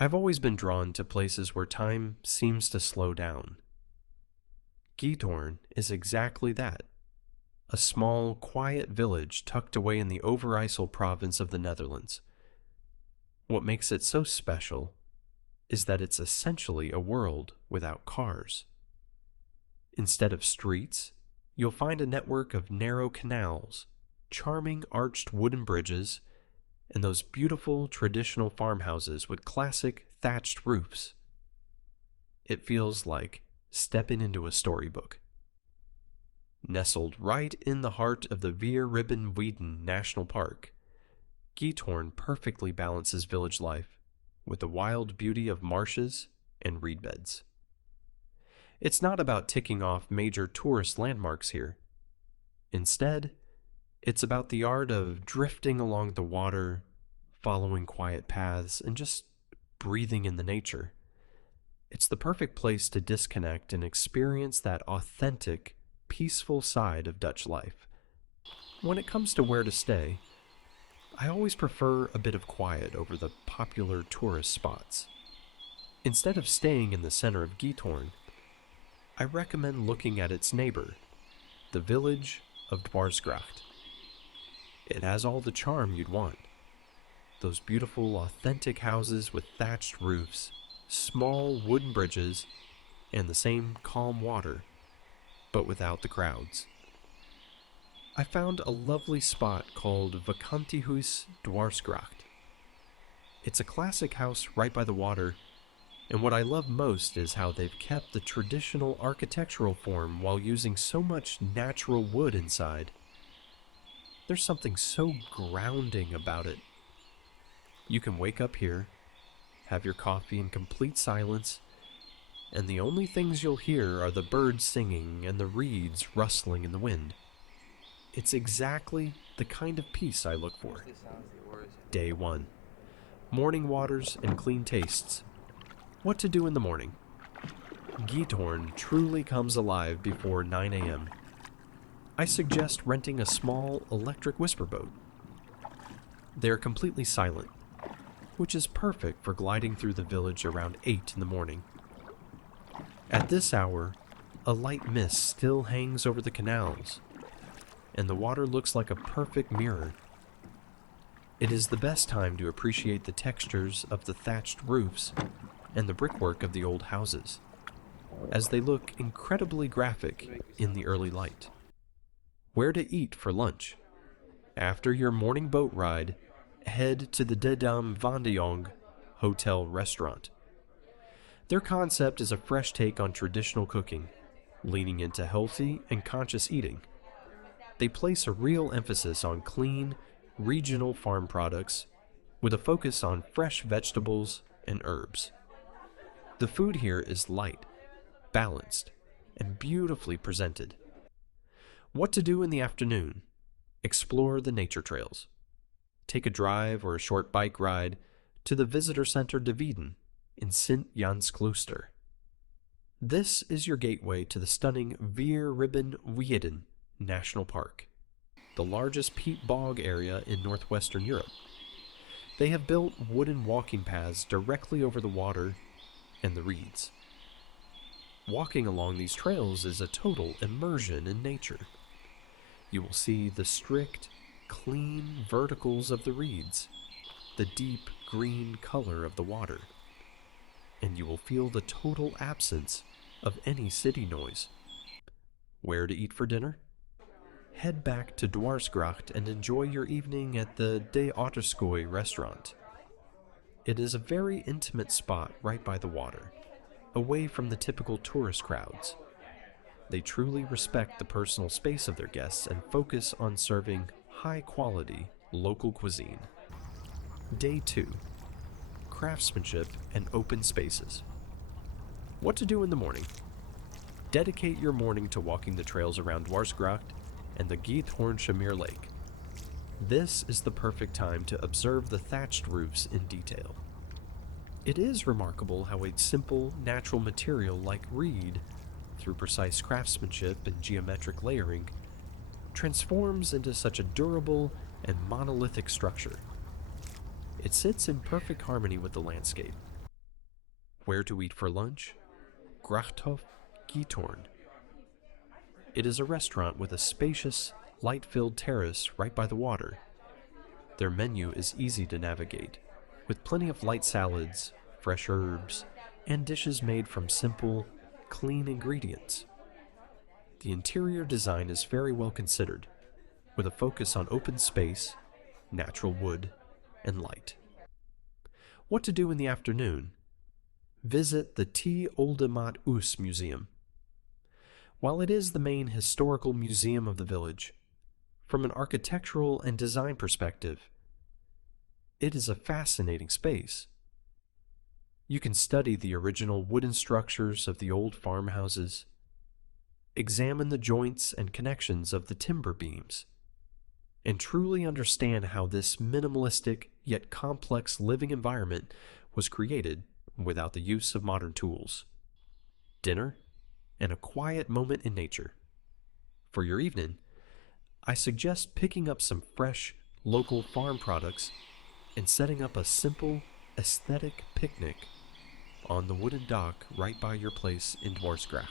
I've always been drawn to places where time seems to slow down. Giethoorn is exactly that. A small, quiet village tucked away in the Overijssel province of the Netherlands. What makes it so special is that it's essentially a world without cars. Instead of streets, you'll find a network of narrow canals, charming arched wooden bridges, and those beautiful traditional farmhouses with classic thatched roofs. It feels like stepping into a storybook. Nestled right in the heart of the Weerribbenweiden National Park, Giethoorn perfectly balances village life with the wild beauty of marshes and reed beds. It's not about ticking off major tourist landmarks here. Instead, it's about the art of drifting along the water, following quiet paths, and just breathing in the nature. It's the perfect place to disconnect and experience that authentic, peaceful side of Dutch life. When it comes to where to stay, I always prefer a bit of quiet over the popular tourist spots. Instead of staying in the center of Giethoorn, I recommend looking at its neighbor, the village of Dwarsgracht. It has all the charm you'd want. Those beautiful, authentic houses with thatched roofs, small wooden bridges, and the same calm water, but without the crowds. I found a lovely spot called Vakantiehuis Dwarsgracht. It's a classic house right by the water, and what I love most is how they've kept the traditional architectural form while using so much natural wood inside. There's something so grounding about it. You can wake up here, have your coffee in complete silence, and the only things you'll hear are the birds singing and the reeds rustling in the wind. It's exactly the kind of peace I look for. Day 1. Morning waters and clean tastes. What to do in the morning? Giethoorn truly comes alive before 9 a.m. I suggest renting a small electric whisper boat. They're completely silent, which is perfect for gliding through the village around 8 in the morning. At this hour, a light mist still hangs over the canals, and the water looks like a perfect mirror. It is the best time to appreciate the textures of the thatched roofs and the brickwork of the old houses, as they look incredibly graphic in the early light. Where to eat for lunch? After your morning boat ride, head to the De Dam Vandejong Hotel Restaurant. Their concept is a fresh take on traditional cooking, leaning into healthy and conscious eating. They place a real emphasis on clean, regional farm products with a focus on fresh vegetables and herbs. The food here is light, balanced, and beautifully presented. What to do in the afternoon? Explore the nature trails. Take a drive or a short bike ride to the visitor center De Wieden in Sint Jans Klooster. This is your gateway to the stunning Weerribbenweiden National Park, the largest peat bog area in northwestern Europe. They have built wooden walking paths directly over the water and the reeds. Walking along these trails is a total immersion in nature. You will see the strict, clean verticals of the reeds, the deep green color of the water, and you will feel the total absence of any city noise. Where to eat for dinner? Head back to Dwarsgracht and enjoy your evening at the De Otterskooi restaurant. It is a very intimate spot right by the water, away from the typical tourist crowds. They truly respect the personal space of their guests and focus on serving high-quality local cuisine. Day 2. Craftsmanship and open spaces. What to do in the morning? Dedicate your morning to walking the trails around Dwarsgracht and the Giethoornsche Lake. This is the perfect time to observe the thatched roofs in detail. It is remarkable how a simple, natural material like reed, through precise craftsmanship and geometric layering, transforms into such a durable and monolithic structure. It sits in perfect harmony with the landscape, Where to eat for lunch? Grachthof Giethoorn. It is a restaurant with a spacious, light-filled terrace right by the water. Their menu is easy to navigate, with plenty of light salads, fresh herbs, and dishes made from simple, clean ingredients. The interior design is very well considered, with a focus on open space, natural wood, and light. What to do in the afternoon? Visit the Thatched Museum. While it is the main historical museum of the village, from an architectural and design perspective, it is a fascinating space. You can study the original wooden structures of the old farmhouses, examine the joints and connections of the timber beams, and truly understand how this minimalistic yet complex living environment was created without the use of modern tools. Dinner and a quiet moment in nature. For your evening, I suggest picking up some fresh, local farm products and setting up a simple, aesthetic picnic on the wooden dock right by your place in Dwarsgracht.